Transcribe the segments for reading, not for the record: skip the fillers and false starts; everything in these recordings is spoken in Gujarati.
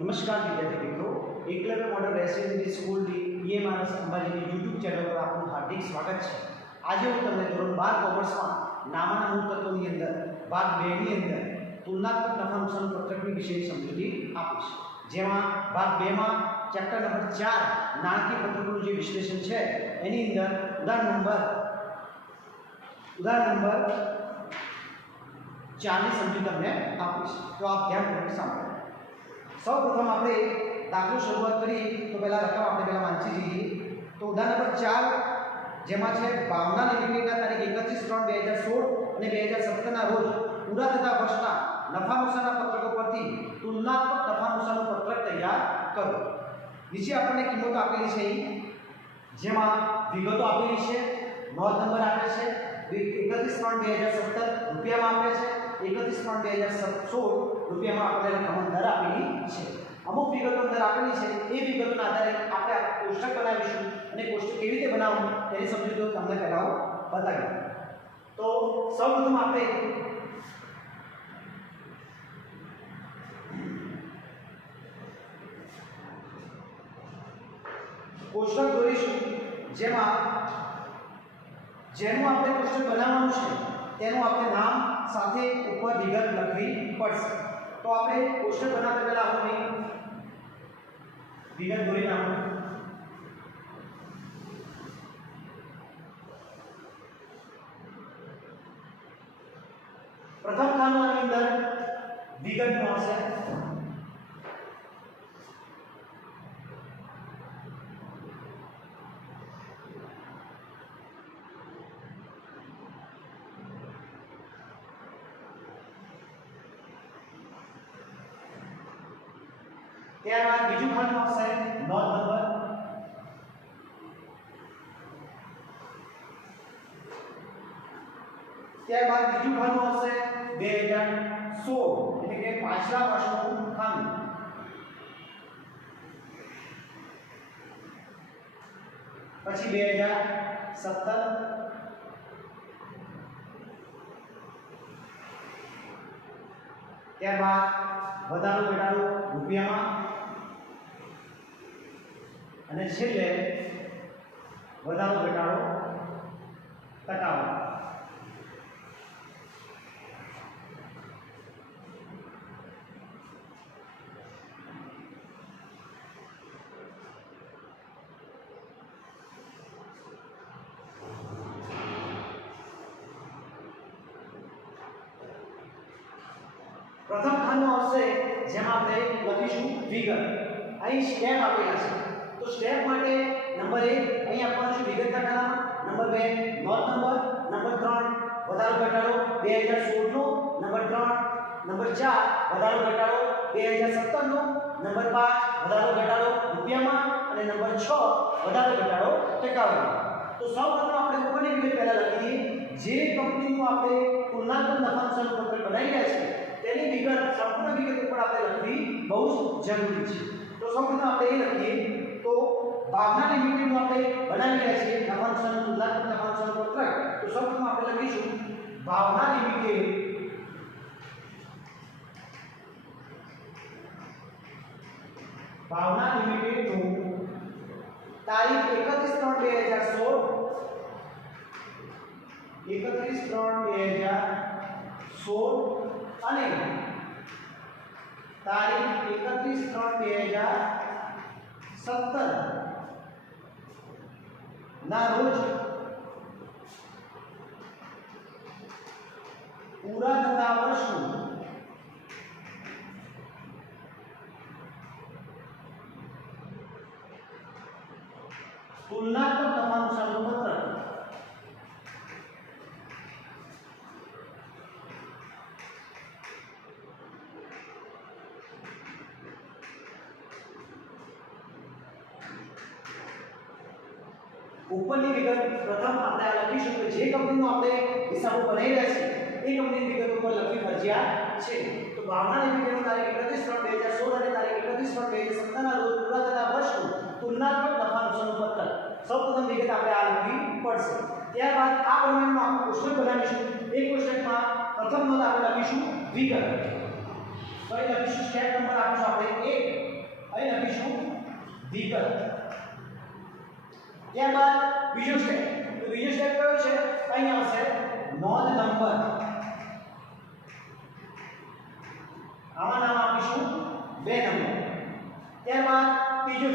नमस्कार विद्यार्थी मित्रों, Eklavya model residency school EMRS अंबाजीની YouTube ચેનલ પર આપનું હાર્દિક સ્વાગત છે। આજે હું તમને ધોરણ 12 કોમર્સમાં નામાના મૂળ તત્વોની અંદર ભાગ 2 ની અંદર તુલનાત્મક નફા નુકસાન પત્રકની વિશેની સમજૂતી આપીશ। જેમાં ભાગ 2 માં ચેપ્ટર નંબર 4 નાણાકીય પત્રકોનું જે વિશ્લેષણ છે એની અંદર ઉદાહરણ નંબર 4 ની સમજૂતી તમને આપીશ। તો આપ ધ્યાનપૂર્વક સાંભળો। સૌપ્રથમ આપણે દાખલો શરૂઆત કરી તો પહેલા રકમ આપણે પહેલા વાંચી જઈએ। તો ઉદાહરણ નંબર 4 જેમાં છે ભાવના લિમિટેડના તારીખ 31/3/2016 અને 2017 ના રોજ પૂરા થતા વર્ષના નફા નુકસાનના પત્રકો પરથી તુલનાત્મક નફા નુકસાનનું પત્રક તૈયાર કરો। નીચે આપણને કિંમતો આપેલી છે જેમાં વિગતો આપેલી છે, નોંધ નંબર આપે છે, 31/3/2017 રૂપિયામાં આપે છે, 31/3/2016 રૂપિયામાં આપણે રકમ દર આપેલી છે। અમુક વિગતો અંદર આપેલી છે એ વિગતોના આધારે આપણે કોષ્ટક બનાવીશું અને કોષ્ટક કેવી રીતે બનાવવું તેની સમજૂતી તમને પહેલા બતાવીએ। તો સૌપ્રથમ આપણે કોષ્ટક દોરીશું જેનું આપણે કોષ્ટક બનાવવાનું છે તેનું આપણે નામ સાથે ઉપર વિગત લખવી પડશે। તો આપણે કોષ્ટક બનાવતા પહેલા આપણે વિગત દોરી નાખો। પ્રથમ ખાનાની અંદર વિગત મળશે। ત્યારબાદ બીજું ખાનું આવશે નોંધ નંબર, ત્યારબાદ બીજું ખાનું આવશે 2016 એટલે કે પાછલા વર્ષનું ખાનું, પછી 2017, ત્યારબાદ વધારો ઘટાડો રૂપિયામાં અને છેલ્લે વધારો ઘટાડો ટકામાં। પ્રથમ ખાનું આવશે જેમાં આપણે લખીશું વિગત। અહીં સ્ટેપ આપેલા છે તો સ્ટેપ માટે નંબર 1 અહીં આપવાનું છે વિગતના ખાનામાં, નંબર 2 નોંધ નંબર, નંબર 3 વધારો ઘટાડો 2016 નો, નંબર 3 નંબર 4 વધારો ઘટાડો 2017 નો, નંબર 5 વધારો ઘટાડો રૂપિયામાં અને નંબર 6 વધારો ઘટાડો ટકામાં। તો સૌપ્રથમ આપણે ઉપરની વિગત પહેલા લખી દઈએ। જે કંપનીનું આપણે તુલનાત્મક નફા નુકસાન પત્રક બનાવી રહ્યા છીએ તેની વિગત સંપૂર્ણ વિગત ઉપર આપણે લખવી બહુ જ જરૂરી છે। તો સૌપ્રથમ આપણે એ લખીએ તો ભાવના લિમિટેડનું આપણે બનાવી રહ્યા છીએ નફા નુકસાન તુલનાત્મક નફા નુકસાન પત્રક। તો સૌપ્રથમ આપણે લખીશું ભાવના લિમિટેડનું તારીખ 31/3/2016 અને તારીખ 31/3/2017 ના રોજ પૂરા થતા વર્ષનું તુલનાત્મક નફા નુકસાનનું પત્રક। ઉપરની વિગત પ્રથમ આપણે આ લખીશું કે જે કંપનીનો આપણે હિસાબો બનાવી રહ્યા છીએ એ કંપનીની વિગત ઉપર લખવી ફરજિયાત છે। તો ભાવના લિમિટેડની તારીખ 31/3/2016 અને તારીખ 31/3/2017 ના રોજ પૂરા થતા વર્ષનું તુલનાત્મક નફા નુકસાનનું પત્રક। સૌપ્રથમ વિગત આપણે આ લખવી પડશે। ત્યારબાદ આ પ્રમાણમાં આપણે કોષ્ટક બનાવીશું। એ કોષ્ટકમાં પ્રથમ નોંધ આપણે લખીશું વિગત। તો અહીં લખીશું સ્ટેપ નંબર આપીશું આપણે 1 અહીં લખીશું વિગત. ત્યારબાદ બીજો સ્ટેપ, તો બીજો સ્ટેપ કયો છે? અહીં આવશે નોંધ નંબર. આમાં નામ આપીશું 2 નંબર. ત્યારબાદ ત્રીજો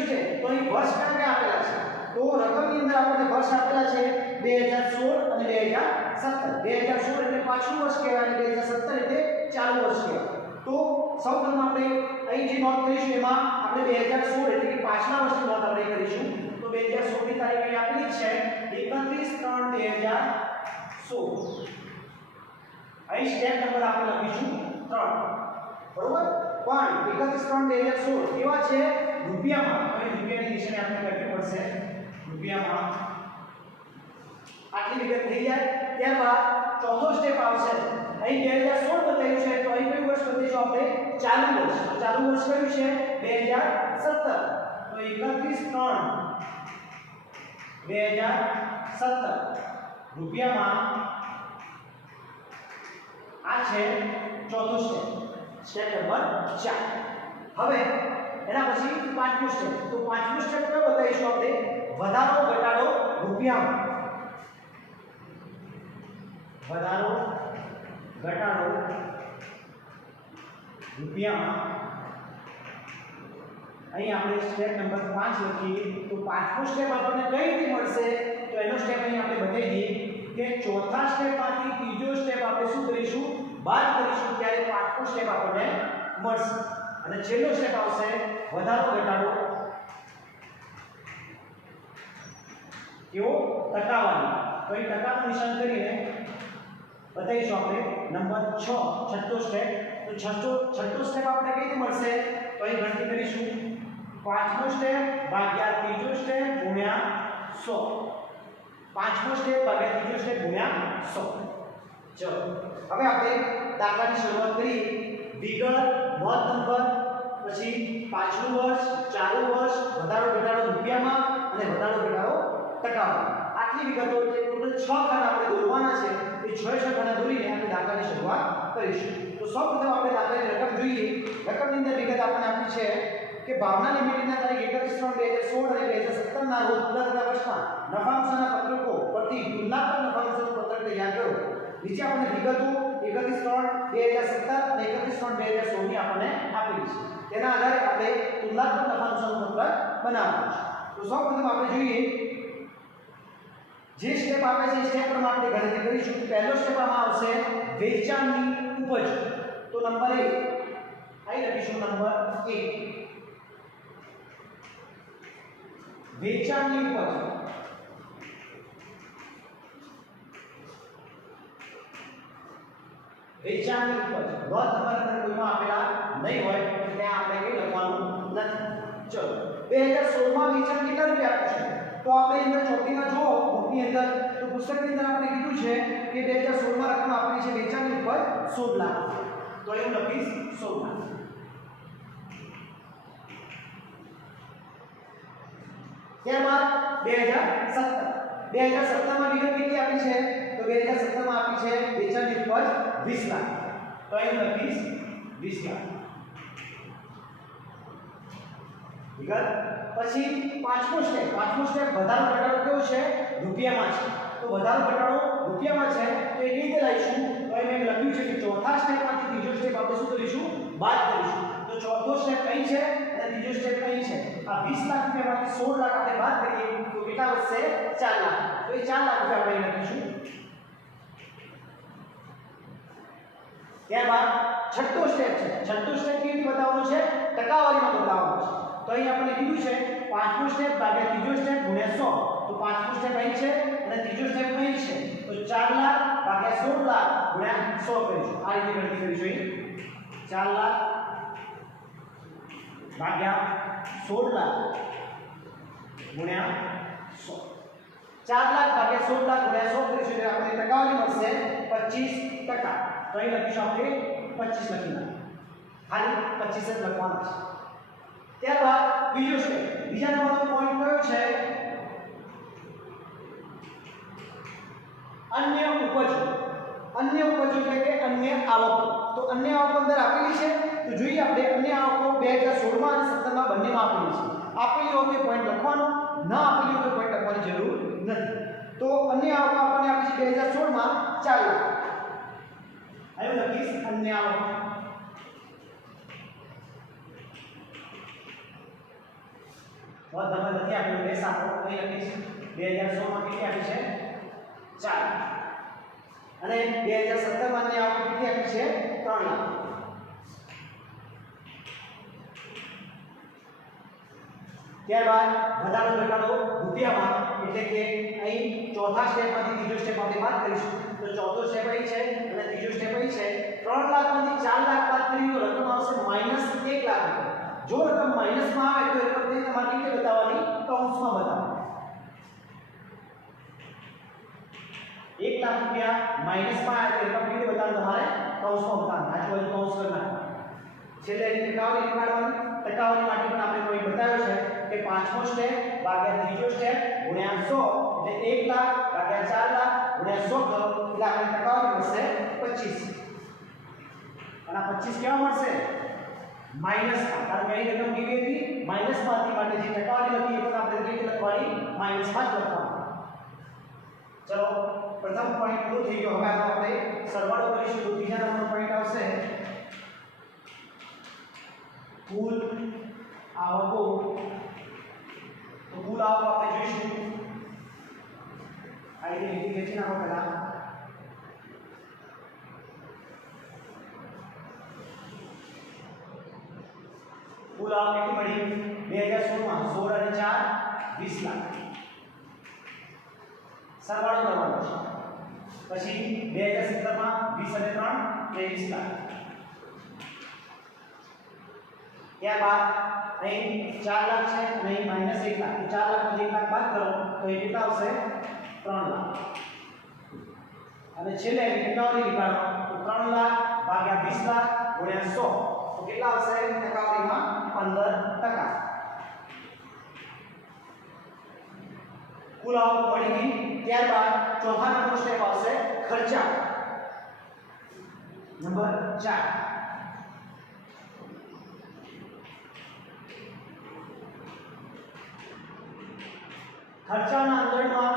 સ્ટેપ, તો અહીં વર્ષ ક્યાં આપેલા છે? તો રકમની અંદર આપણને વર્ષ આપેલા છે 2016 અને 2017. 2016 એટલે પાછલું વર્ષ કહેવાય અને 2017 એટલે ચાલુ વર્ષ કહેવાય. તો સૌપ્રથમ આપણે અહીં જે નોંધ કરીશું એમાં આપણે 2016 એટલે કે પાછલા વર્ષની નોંધ આપણે કરીશું. તો 2016 ની તારીખ અહીં આપેલી છે 31/3/2016. અહીં સ્ટેપ નંબર આપણે લખીશું 3. બરોબર? પણ 31/3/2016 કેવા છે? રૂપિયામાં. અહીં રૂપિયાની નિશાની આપણે કરવી પડશે રૂપિયામાં. આટલી વિગત થઈ જાય. ત્યારબાદ ચોથો સ્ટેપ આવશે. અહીં 2016 બતાવ્યું છે, તો અહીં કયું વર્ષ બતાવીશું આપણે? ચાલુ વર્ષ. તો ચાલુ વર્ષ કયું છે? 2017. તો 31/3/2017 રૂપિયામાં. આ છે ચોથો સ્ટેપ, સ્ટેપ નંબર 4. હવે એના પછી પાંચમો સ્ટેપ. તો પાંચમો સ્ટેપ કયો બતાવીશું આપણે? વધારો ઘટાડો રૂપિયામાં. વધારો ઘટાડો રૂપિયામાં. અહીં આપણે સ્ટેપ નંબર 5 લખીએ. તો પાંચમો સ્ટેપ આપણને કઈ રીતે મળશે? તો એનો સ્ટેપ અહીં આપણે બતાવી દઈએ કે ચોથા સ્ટેપમાંથી ત્રીજો સ્ટેપ આપણે શું કરીશું? બાદ કરીશું, ત્યારે પાંચમો સ્ટેપ આપણને મળશે. અને છેલ્લો સ્ટેપ આવશે વધારો ઘટાડો. કેવો? ટકાવારી. તો અહીં ટકાનું નિશાન કરીને બતાવીશું આપણે નંબર 6, છઠ્ઠો સ્ટેપ. તો છઠ્ઠો સ્ટેપ આપણે કઈ રીતે મળશે? તો અહીં ગણતરી કરીશું પાંચમો સ્ટેપ ભાગ્યા ત્રીજો સ્ટેપ ગુણ્યા 100. પાંચમો સ્ટેપ ભાગ્યા ત્રીજો સ્ટેપ ગુણ્યા 100. ચલો હવે આપણે દાખલાની શરૂઆત કરી. વિગત, નોંધ નંબર, પછી પાછલું વર્ષ, ચાલુ વર્ષ, વધારો ઘટાડો રૂપિયામાં અને વધારો ઘટાડો ટકામાં. આટલી વિગતો એટલે ટોટલ 6 ખાના આપણે દોરવાના છે. એ 6 ખાના દોરીને આપણે દાખલાની શરૂઆત કરીશું. તો સૌપ્રથમ આપણે દાખલાની રકમ જોઈએ. રકમની અંદર વિગત આપણને આપી છે કે ભાવના લિમિટેડના તારીખ 31/3/2016 અને 2017 ના રોજ પૂરા થતા વર્ષમાં નફા નુકસાનના પત્રકો પરથી તુલનાત્મક નફા નુકસાનનું પત્રક તૈયાર કરો. નીચે આપણને વિગતો 31/3/2017 અને 31/3/2016 ની આપણને આપેલી છે. તેના આધારે આપણે તુલનાત્મક નફા નુકસાનનું પત્રક બનાવવાનું છે. તો સૌપ્રથમ આપણે જોઈએ જે સ્ટેપ આપે છે એ સ્ટેપ પર આપણે ગણતરી કરીશું. પહેલો સ્ટેપ આમાં આવશે વેચાણની ઉપજ. તો નંબર 1 અહીં લખીશું નંબર 1 વેચાણની ઉપજ. વેચાણની ઉપજ નોંધ નંબર અંદર કોઈમાં આપેલા નહીં હોય તો ત્યાં આપણે કઈ લખવાનું નથી. ચલો 2016 માં વેચાણ કેટલા રૂપિયા આપ્યું છે? તો આપણે અંદર ચોપડીમાં જો બુકની અંદર તો પુસ્તકની અંદર આપણે કીધું છે કે 2016 માં રકમ આપેલી છે વેચાણની ઉપજ 16 લાખ. તો અહીં લખીશ 16 લાખ. ત્યારબાદ 2017 માં વિગત કેટલી આપી છે? તો 2017 માં આપી છે વેચાણની ઉપજ 20 લાખ. તો અહીં લખીશ 20 લાખ વિગત. પછી પાંચમો સ્ટેપ વધારો ઘટાડો કેવો છે? રૂપિયામાં છે. તો વધારો ઘટાડો રૂપિયામાં છે તો એ કેવી રીતે લાવીશું? તો અહીં મેં લખ્યું છે કે ચોથા સ્ટેપમાંથી ત્રીજો સ્ટેપ આપણે શું કરીશું? બાદ કરીશું. તો ચોથો સ્ટેપ અહીં છે અને ત્રીજો સ્ટેપ અહીં છે. આ 20 લાખ રૂપિયામાંથી 16 લાખ આપણે બાદ કરીએ તો કેટલા વધશે? 4 લાખ. તો એ 4 લાખ રૂપિયા આપણે લખીશું. ત્યારબાદ છઠ્ઠો સ્ટેપ છે. છઠ્ઠો સ્ટેપ કેવી રીતે બતાવવાનો છે? ટકાવારીમાં બતાવવાનો છે. તો અહીં આપણે કીધું છે પાંચમો સ્ટેપ ભાગ્યા ત્રીજો સ્ટેપ ગુણ્યા 100. તો પાંચમો સ્ટેપ અહીં છે અને ત્રીજો સ્ટેપ અહીં છે. તો 4 લાખ ભાગ્યા 16 લાખ ગુણ્યા 100 કરીશું. આ રીતે ગણતરી કરીશું. અહીં 4 લાખ ભાગ્યા 16 લાખ ગુણ્યા 100. 4 લાખ ભાગ્યા 16 લાખ ગુણ્યા 100 કરીશું એટલે આપણને ટકાવારી મળશે 25%. તો અહીં લખીશું આપણે 25 લખીને ખાલી 25 જ લખવાના છે. ત્યારબાદ બીજો સ્ટેપ. બીજા નંબરનો પોઈન્ટ કયો છે? અન્ય ઉપજ. અન્ય ઉપજ એટલે કે અન્ય આવક. તો અન્ય આવક અંદર આપેલી છે તો જોઈએ આપણે અન્ય આવકો 2016 માં અને 17 માં બંનેમાં આપેલી છે. આપેલી હોય તો પોઈન્ટ લખવાનો, ન આપેલી હોય તો પોઈન્ટ લખવાની જરૂર નથી. તો અન્ય આવકો આપણને આપી છે 2016 માં 4 લાખ. અહીં લખીશ અન્ય આવકો. વધમાં નથી આપેલું બે સાપો અહીં લખીશ 2016 માં કેટલી આપી છે 4 અને 2017 માં અન્ય આવકો કેટલી આપી છે 3 લાખ. ત્યારબાદ વધારો ઘટાડો રૂપિયામાં એટલે કે અહીં ચોથા સ્ટેપમાંથી ત્રીજો સ્ટેપ આપણે વાત કરીશું. તો ચોથો સ્ટેપ અહીં છે અને ત્રીજો સ્ટેપ અહીં છે. 3 લાખમાંથી 4 લાખ બાદ કરીએ તો રકમ આવશે -1 લાખ રૂપિયા. જો રકમ માઈનસમાં આવે તો રકમ ને તમારે કેવી બતાવવાની કૌંસમાં બતાવવાની. 1 લાખ રૂપિયા માઈનસમાં આવે તો રકમ કેવી બતાવવાની તમારે કૌંસમાં બતાવવાની. આજુબાજુ કૌંસ કરી નાખવાનું. છેલ્લે ટકાવારી નીકાળવાની. ટકાવારી માટે પણ આપણે કોઈ બતાવ્યો છે કે પાંચમો સ્ટેપ ભાગ્યા ત્રીજો સ્ટેપ ગુણ્યા 100 એટલે 1 લાખ ભાગ્યા 4 લાખ ગુણ્યા 100 કરો એટલે આપણે ટકાવારી મળશે 25. અને આ 25 કેવા મળશે માઈનસમાં, કારણ કે અહીં રકમ કેવી હતી માઈનસમાં હતી માટે જે ટકાવારી લખી એ પણ આપણે કેવી લખવાની માઈનસમાં જ લખવાની. ચલો પ્રથમ પોઈન્ટ પૂરો થઈ ગયો. હવે આપણે સરવાળો કરીશું તો ત્રીજા નંબરનો પોઈન્ટ આવશે કુલ આવકો. તો કુલ આવકો આપણે જોઈશું. આ રીતે લીટી ખેંચી નાખો પહેલા. કુલ આવક કેટલી મળી 2016 માં 16 અને 4 20 લાખ. સરવાળો કરવાનો છે. પછી 2017 માં 20 અને 3 23 લાખ. ત્યારબાદ અહીં 4 લાખ છે અને અહીં -1 લાખ. 4 લાખમાંથી 1 લાખ બાદ કરો તો એ કેટલા આવશે 3 લાખ. અને છેલ્લે ટકાવારી નીકાળો તો 3 લાખ ભાગ્યા 20 લાખ ગુણ્યા 100 તો કેટલા આવશે ટકાવારીમાં 15%. કુલ આવક મળી ગઈ. ત્યારબાદ ચોથા નંબરનો સ્ટેપ આવશે ખર્ચા. નંબર 4. ખર્ચાના અંદરમાં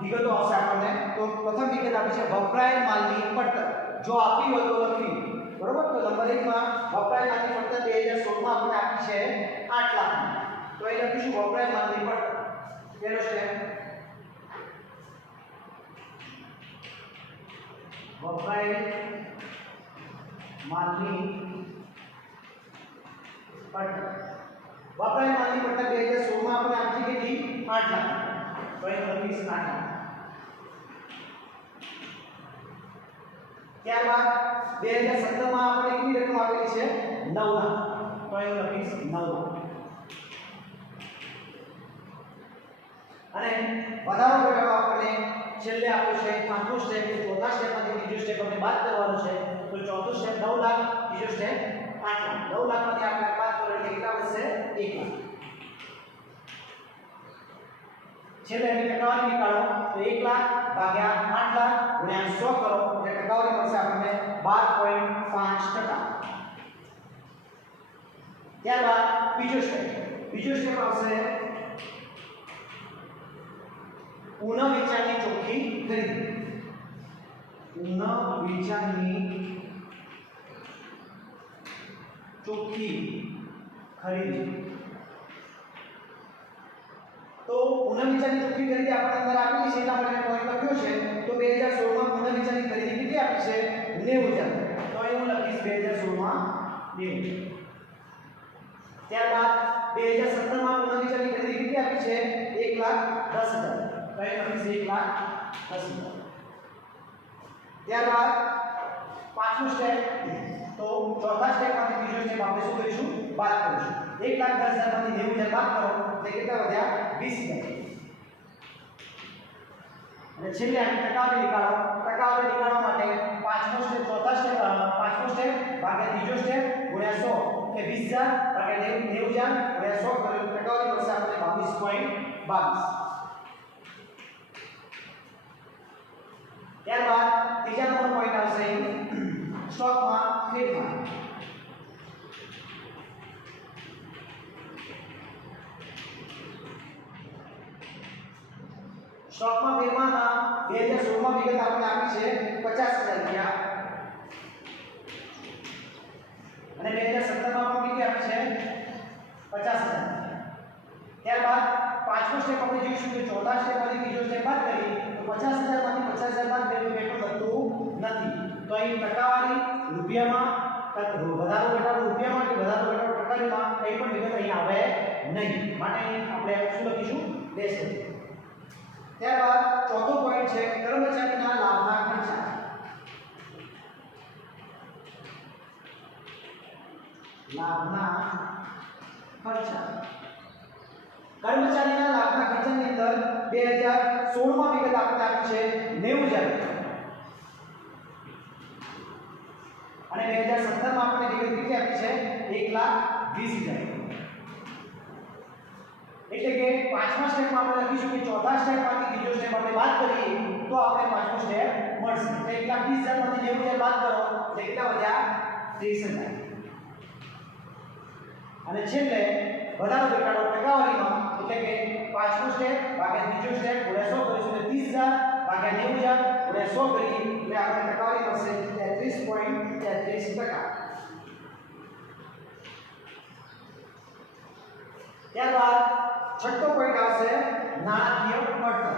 વિગતો આવશે આપણને. તો પ્રથમ વિગત આપી છે વપરાયેલ માલની પડતર. જો આપી હોય તો લખવી, બરોબર. તો નંબર 1 માં વપરાયેલ માલની પડતર 2016 માં આપણે આપી છે 8 લાખ. તો એ લખીશું વપરાયેલ માલની પડતર. પહેલો સ્ટેપ વપરાયેલ માલની પડતર. વપરાયેલ માલની પડતર 2016 માં આપણે આપી કેટલી 8 લાખ. તો એ લખીશ 8 લાખ. ત્યારબાદ 2017 માં આપણે કેટલી રકમ આપેલી છે 9 લાખ. તો એ લખીશ 9 લાખ. અને વધારો ઘટાડો આપણે છેલ્લે આપ્યો છે પાંચમો સ્ટેપ. ચોથા સ્ટેપમાંથી ત્રીજો સ્ટેપ આપણે બાદ કરવાનો છે. તો ચોથો સ્ટેપ 9 લાખ, ત્રીજો સ્ટેપ 8 લાખ. 9 લાખમાંથી આપણે બાદ કરો એટલે કેટલા વધશે 1 લાખ. છેલ્લે એની ટકાવારી નીકાળો તો 1 લાખ ભાગ્યા 8 લાખ ગુણ્યા 100 કરો એટલે ટકાવારી મળશે આપણને 12.5%. ત્યારબાદ બીજો સ્ટેપ આવશે પુનઃ વેચાણની ચોખ્ખી ખરીદી. પુનઃ વેચાણની ચોખ્ખી ખરીદી. તો પુનઃ વેચાણની ચોખ્ખી ખરીદી આપણે અંદર આપેલી છે એટલા માટે પોઈન્ટ લખ્યો છે. તો 2016 માં પુનઃ વેચાણની ખરીદી કેટલી આપી છે 90,000. તો હું લખીશ 2016 માં 90,000. ત્યારબાદ 2017 માં પુનઃ વેચાણની ખરીદી કેટલી આપી છે 1,10,000. તો એ લખીશ 1,10,000. ત્યારબાદ પાંચમો સ્ટેપ. તો ચોથા સ્ટેપમાંથી ત્રીજો સ્ટેપ આપણે શું કરીશું બાદ કરીશું. 1,10,000 માંથી 90,000 બાદ કરો એટલે કેટલા વધ્યા 20,000. અને છેલ્લે આની ટકાવારી નીકાળો. ટકાવારી નીકાળવા માટે પાંચમો સ્ટેપ પાંચમો સ્ટેપ ભાગ્યા ત્રીજો સ્ટેપ ગુણ્યા 100 એટલે 20,000 ભાગ્યા 90,000 ગુણ્યા 100 કરો ટકાવારી મળશે આપણે 22.22. ત્યારબાદ ત્રીજા નંબરનો પોઈન્ટ આવશે સ્ટોકમાં ફેરફાર. સ્ટોકમાં ફેરફારમાં 2016 માં વિગત આપણે આપી છે 50,000 રૂપિયા અને 2017 માં પણ કેટલી આપી છે 50,000. ત્યારબાદ પાંચમો સ્ટેપ આપણે જોઈશું કે ચોથા સ્ટેપ માંથી બીજો સ્ટેપ બાદ કરી તો 50,000 માંથી 50,000 બાદ કરીએ તો કેટલું થતું નથી. તો અહીં ટકાવારી રૂપિયામાં વધારો ઘટાડો રૂપિયામાં કે વધારો ઘટાડો ટકાવારીમાં કંઈ પણ વિગત અહીં આવે નહીં. માટે અહીં આપણે શું લખીશું ડેશ લખીશું. ત્યારબાદ ચોથો પોઈન્ટ છે કર્મચારીના લાભના ખર્ચા. લાભના ખર્ચા કર્મચારીના લાભના ખર્ચાની અંદર 2016 માં વિગત આપણે આપી છે 90,000 અને 2017 માં આપણે વિગત કેટલી આપી છે 1,20,000. એટલે કે પાંચમા સ્ટેપમાં આપણે લખીશું કે ચોથા સ્ટેપમાંથી બીજો સ્ટેપ આપણે બાદ કરીએ તો આપણે પાંચમો સ્ટેપ મળશે. એટલે 1,20,000 માંથી 90,000 બાદ કરો એટલે કેટલા વધ્યા 30,000. અને છેલ્લે વધારો ઘટાડો ટકાવારીમાં એટલે કે પાંચમો સ્ટેપ ભાગ્યા બીજો સ્ટેપ ગુણ્યા 100 કરીશું એટલે 30,000 ભાગ્યા 90,000 ગુણ્યા 100 કરીએ એટલે આપણે ટકાવારી મળશે 33.33%. ત્યારબાદ છઠ્ઠો પોઈન્ટ આવશે નાણાકીય પડતર.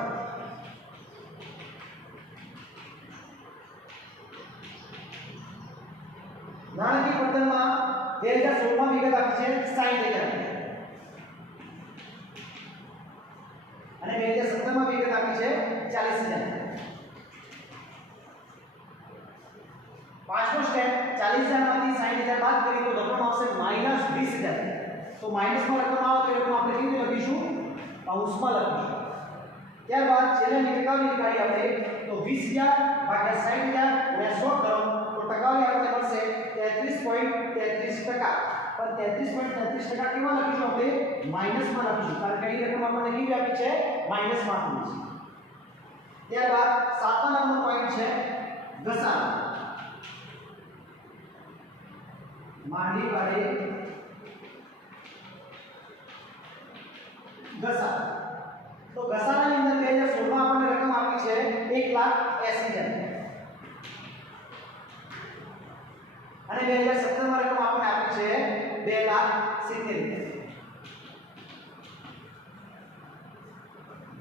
નાણાકીય પડતરમાં 2016 માં વિગત આપી છે 60,000 અને 2017 માં વિગત આપી છે 40,000. પાંચમો સ્ટેપ 40,000 માંથી 60,000 બાદ કરીએ તો રકમ આવશે -20,000. તો માઈનસમાં રકમ આવે તો એ રકમ આપણે કેવી લખીશું કૌંસમાં લખીશું. ત્યારબાદ છેલ્લેની ટકાવારી કાઢી આપણે તો 20,000 ભાગ્યા 60,000 ગુણ્યા 100 કરો તો ટકાવારી આપણે મળશે 33.33%. પણ 33.33% કેવા લખીશું આપણે માઈનસમાં લખીશું કારણ કે અહીં રકમ આપણને કેવી આપી છે માઈનસમાં આપી છે. ત્યારબાદ સાતમા નંબરનો પોઈન્ટ છે ઘસારો. માંડી વાળે ઘસારો. તો ઘસારાની અંદર 2016 માં આપણને રકમ આપી છે 1,80,000 અને 2017 માં રકમ આપણને આપી છે 2,70,000.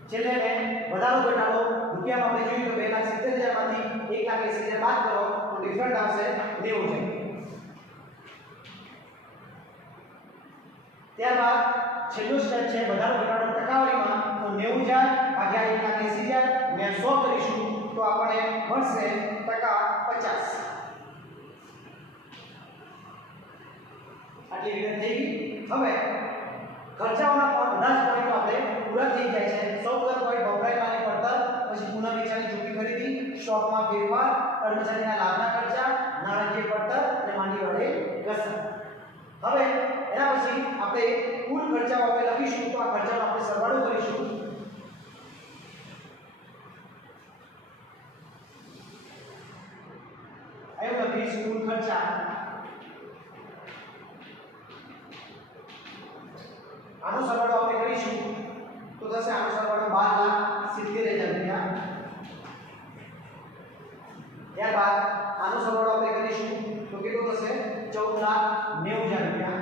છેલ્લે વધારો ઘટાડો રૂપિયામાં આપણે જોઈએ તો 2,70,000 માંથી 1,80,000 બાદ કરો તો ડિફરન્ટ આવશે 90,000. ત્યારબાદ છેલ્લો સ્ટેપ છે વધારો ઘટાડો ટકાવારીમાં તો 90,000 ભાગ્યા 1,80,000 ગુણ્યા 100 કરીશું તો આપણને મળશે ટકા 50. આટલી વિગત થઈ ગઈ. હવે ખર્ચાઓના બધા જ પોઈન્ટો આપણે પૂરા થઈ ગયા છે. સૌપ્રથમ પોઈન્ટ વપરાયેલાની પડતર, પછી પુનઃ વેચાણની ચૂકવી ખરીદી, સ્ટોકમાં ફેરફાર, કર્મચારીના લાભના ખર્ચા, નાણાકીય પડતર અને માંડી વડે ઘસારો. હવે એના પછી આપણે કુલ ખર્ચાઓ આપણે લખીશું તો આ ખર્ચાનો આપણે સરવાળો કરીશું. અહીં લખીશું કુલ ખર્ચા. આનો સરવાળો આપણે કરીશું તો થશે આનો સરવાળો 12,70,000 રૂપિયા. ત્યારબાદ આનો સરવાળો આપણે કરીશું તો કેટલો થશે 14,90,000 રૂપિયા.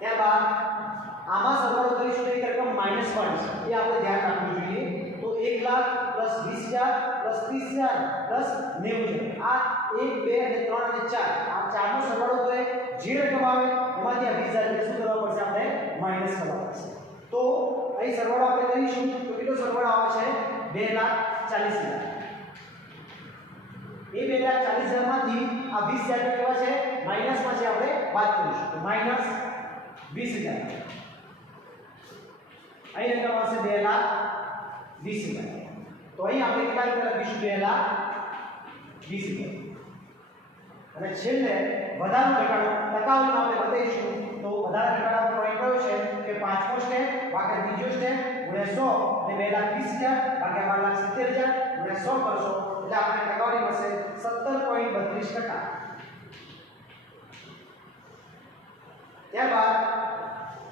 ત્યારબાદ આમાં સરવાળો કરીશું તો એક રકમ માઈનસ પાડીશું એ આપણે ધ્યાન રાખવું જોઈએ. તો 1,00,000 + 20,000 + 30,000 + 90,000 આ 1 2 અને 3 અને 4 આ ચારનો સરવાળો કરે જે રકમ આવે એમાંથી આ 20,000 એટલે શું કરવા પડશે આપણે માઈનસ કરવા પડશે. તો અહીં સરવાળો આપણે કરીશું તો કેટલો સરવાળો આવે છે 2,40,000. એ 2,40,000 માંથી આ 20,000 કેવા છે માઈનસમાં છે આપણે બાદ કરીશું તો -20,000. અહીં રકમ આવશે 2,20,000. તો અહીં આપણે કેટલા રૂપિયા લખીશું 2,20,000. અને છેલ્લે વધારો ઘટાડો ટકાવારીમાં આપણે બતાવીશું તો વધારો ઘટાડો પોઈન્ટ કયો છે કે પાંચમો સ્ટેપ ભાગ્યા બીજો સ્ટેપ ગુણ્યા 100 અને 2,20,000 ભાગ્યા 12,70,000 ગુણ્યા 100 કરશો એટલે આપણને ટકાવારી મળશે 17.32%. ત્યારબાદ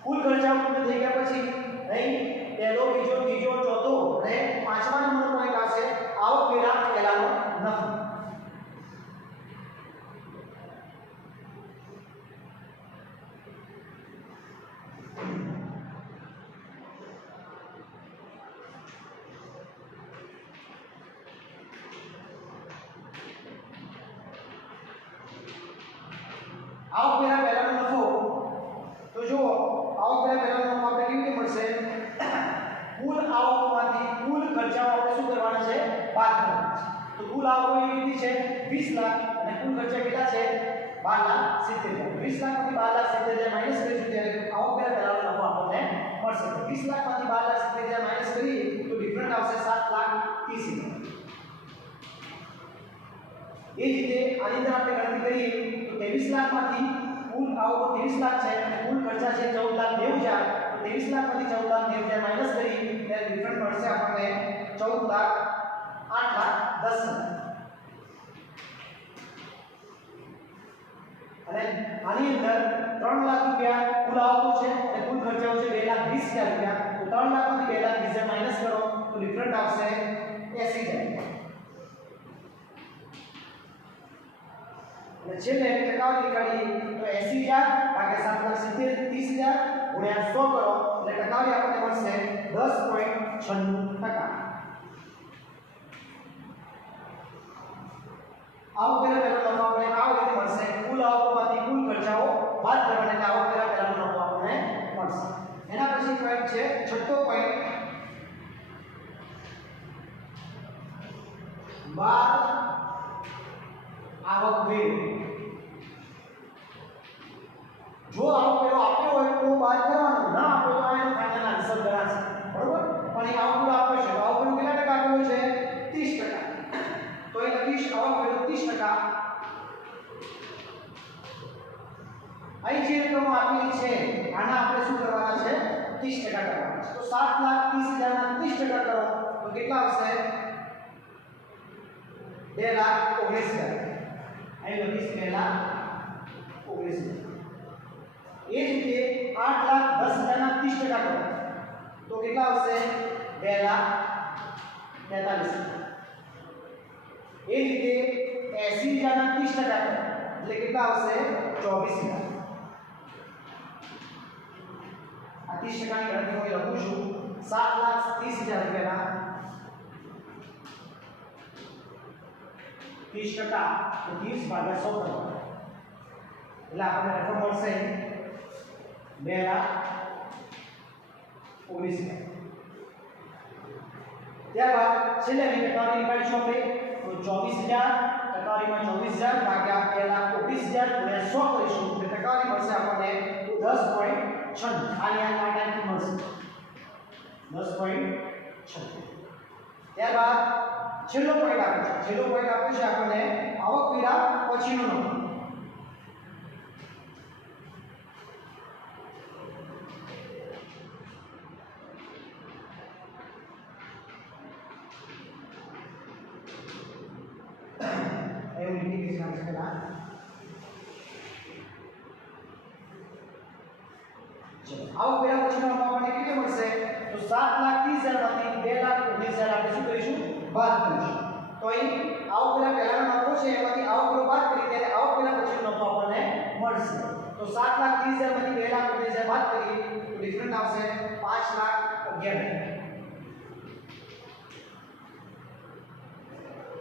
કુલ ખર્ચાઓ પૂર્ણ થઈ ગયા પછી અહીં પહેલો બીજો ત્રીજો ચોથો અને પાંચમા નંબરનો પોઈન્ટ આવશે આવકવેરા પહેલાનો નફો. આવકવેરા પહેલાનો નફો તો જો આવકવેરા પહેલાનો નફો આપણે કેવી રીતે મળશે? કુલ આવકમાંથી કુલ ખર્ચાઓ આપણે શું કરવાના છે? બાદ કરવાના છે. તો કુલ આવક એવી છે 20 લાખ અને કુલ ખર્ચા કેટલા છે? 12,70,000. 20 લાખમાંથી 12,70,000 માઈનસ કરીશું ત્યારે આવકવેરા પહેલાનો નફો આપણને મળશે. તો 20 લાખમાંથી 12,70,000 માઈનસ કરીએ તો ડિફરન્ટ આવશે 7,30,000. એ જ રીતે આની અંદર આપણે ગણતરી કરીએ તો 23 લાખમાંથી કુલ આવક 23 લાખ છે અને કુલ ખર્ચા છે 14,90,000. 23 લાખમાંથી 14,90,000 માઈનસ કરીએ ત્યારે ડિફરન્ટ મળશે આપણને 8,10,000. અને આની અંદર 3 લાખ રૂપિયા કુલ આવક છે અને કુલ ખર્ચાઓ છે 2,20,000 રૂપિયા. તો 3 લાખમાંથી 2,20,000 માઈનસ કરો તો ડિફરન્ટ આવશે 80,000. અને છેલ્લે ટકાવારી કાઢીએ તો 80,000 ભાગ્યા 7,70,000 30,000 ગુણ્યા 100 કરો એટલે ટકાવારી આપણને મળશે 10.96%. આવકવેરા પહેલાનો નફો આપણને આ રીતે મળશે. કુલ આવકમાંથી કુલ ખર્ચાઓ બાદ કરવાના એટલે આવકવેરા પહેલાનો નફો આપણને મળશે. એના પછી પોઈન્ટ છે છઠ્ઠો પોઈન્ટ, બાદ આવકવેરો. જો આવકવેરો આપ્યો હોય તો બાદ કરવાનો, ના આપ્યો તો એનો ફાઇનલ આન્સર ગણાશે. બરોબર? પણ એ આવકવેરો આપ્યો છે તો આવકવેરો કેટલા ટકા આપ્યો છે? 30%. તો એ લખીશ આવકવેરો 30%. અહીં જે રકમ આપેલી છે આના આપણે શું કરવાના છે? 30% કરવાના છે. તો 7,30,000 ના 30% કરો તો કેટલા આવશે? 2,19,000. અહીં લખીશ 2,19,000. એ જ રીતે 8,10,000 ના 30% કરો તો કેટલા આવશે? 2,43,000. એ જ રીતે 80,000 ના 30% કરો એટલે કેટલા આવશે? 24,000. આ 30% ની ગણતરી હું લખું છું 7,30,000 રૂપિયાના 30% તો 30 ભાગ્યા 100 કરો એટલે આપણને રકમ મળશે 2,19,000. ત્યારબાદ છેલ્લે ટકાવારી નીકાળીશું આપણે તો 24,000 ટકાવારીમાં 24,000 ભાગ્યા 2,19,000 ગુણ્યા 100 કરીશું એટલે ટકાવારી મળશે આપણને 10.96. આની આ ટાઈમથી મળશે 10.96. ત્યારબાદ છેલ્લો પોઈન્ટ આપ્યો છે. છેલ્લો પોઈન્ટ આપ્યો છે આપણને આવકવેરા પછીનો નફો. એવું ઇન્ડિકેશન છે ના. આવકવેરા પછીનો નફો આપણને કેટલો મળશે? તો 7,30,000 માંથી 2,19,000 આપણે શું કરીશું? બાદ કરીશું. તો અહીં આવકવેરા પહેલાનો નફો છે એમાંથી આવકવેરો બાદ કરી ત્યારે આવકવેરા પછીનો નફો આપણને મળશે. તો 7,30,000 માંથી 2,19,000 બાદ કરીએ તો ડિફરન્ટ આવશે 5,11,000.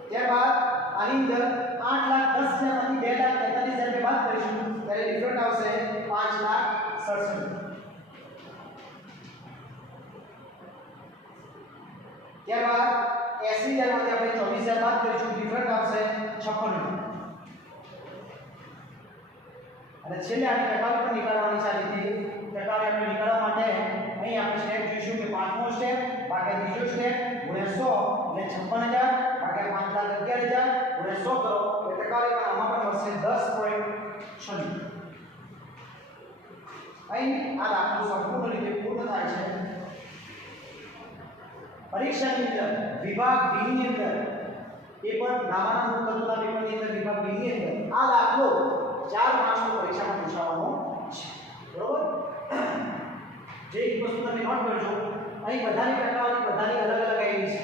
ત્યારબાદ આની અંદર 8,10,000 માંથી 2,43,000 બાદ કરીશું ત્યારે ડિફરન્ટ આવશે 5,67,000. ત્યારબાદ 80,000 માંથી આપણે 24,000 બાદ કરીશું ડિફરન્ટ આવશે 56,000. અને છેલ્લે આપણે ટકાવારી પણ નીકાળવાની છે. આ રીતે ટકાવારી આપણે નીકાળવા માટે અહીં આપણે સ્ટેપ જોઈશું કે પાંચમો સ્ટેપ ભાગ્યા ત્રીજો સ્ટેપ ગુણ્યા 100 એટલે 56,000 ભાગ્યા 5,11,000 ગુણ્યા 100 કરો એટલે ટકાવારી પણ આમાં પણ મળશે 10.96. અહીં આ દાખલો સંપૂર્ણ રીતે પૂર્ણ થાય છે. પરીક્ષાની અંદર વિભાગ B ની અંદર પેપર નામાના તત્વના પેપરની અંદર વિભાગ B ની અંદર આ દાખલો 4 માર્ક્સની પરીક્ષામાં પૂછાવાનો છે. બરોબર? જે એક વસ્તુ તમે નોટ કરજો, અહીં બધાની ટકાવારી બધાની અલગ અલગ આવી છે,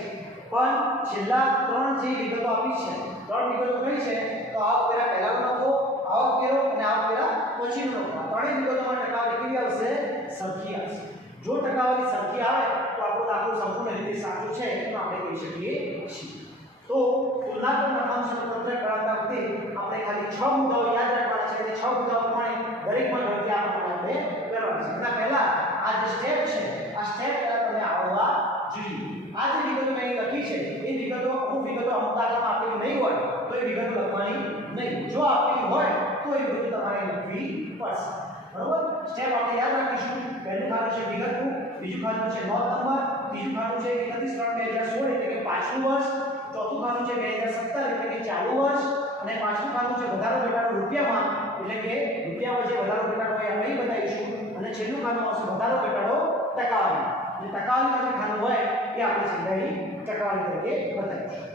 પણ છેલ્લા 3 જે વિગતો આપી છે, 3 વિગતો કઈ છે તો આવકવેરા પહેલાનો નફો, આવકવેરો અને આવકવેરા પછીનો નફો, ત્રણેય વિગતોમાં ટકાવારી કેવી આવશે? સરખી આવશે. જો ટકાવારી સરખી આવે તો આપણો દાખલો સંપૂર્ણ રીતે સાચો છે તો આપણે કહી શકીએ છીએ. તો તુલનાત્મક નફાનું સમપત્રક ગણતરી વખતે આપણે ખાલી 6 મુદ્દાઓ યાદ રાખવાના છે અને 6 મુદ્દાઓ પ્રમાણે દરેકમાં ગણતરી આપણે કરવાની છે. એના પહેલા આ જે સ્ટેપ છે, આ સ્ટેપ પહેલા તમે આવડવા જોઈએ. આ જે વિગતો મેં લખી છે એ વિગતો અમુક વિગતો અમુક દાખલામાં આપેલી નહીં હોય તો એ વિગતો લખવાની નહીં. જો આપેલી હોય તો એ વિગતો તમારે લખવી પડશે. બરોબર? સ્ટેપ આપણે યાદ રાખીશું. પહેલું ખાનું છે વિગતનું, બીજું ખાનું છે નોંધ નંબર, ત્રીજું ખાનું છે 31/3/2016 એટલે કે પાછલું વર્ષ, ચોથું ખાનું છે 2017 એટલે કે ચાલુ વર્ષ, અને પાંચમું ખાનું છે વધારો ઘટાડો રૂપિયામાં એટલે કે રૂપિયામાં જે વધારો ઘટાડો હોય આપણે બતાવીશું, અને છેલ્લું ખાનું આવશે વધારો ઘટાડો ટકાવારી. જે ટકાવારીમાં જે ખાનું હોય એ આપણે સીધાની ટકાવારી તરીકે બતાવીશું.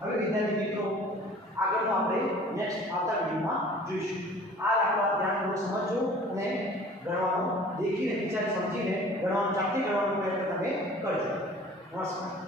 હવે વિદ્યાર્થી મિત્રો આગળનું આપણે નેક્સ્ટ આવતા વિડિયોમાં જોઈશું. આ દાખલો ધ્યાનપૂર્વક સમજજો અને ગણવાનું દેખીને વિચારી સમજીને ગણવાનું જાતે ગણવાનો પ્રયત્ન તમે કરજો. નમસ્કાર.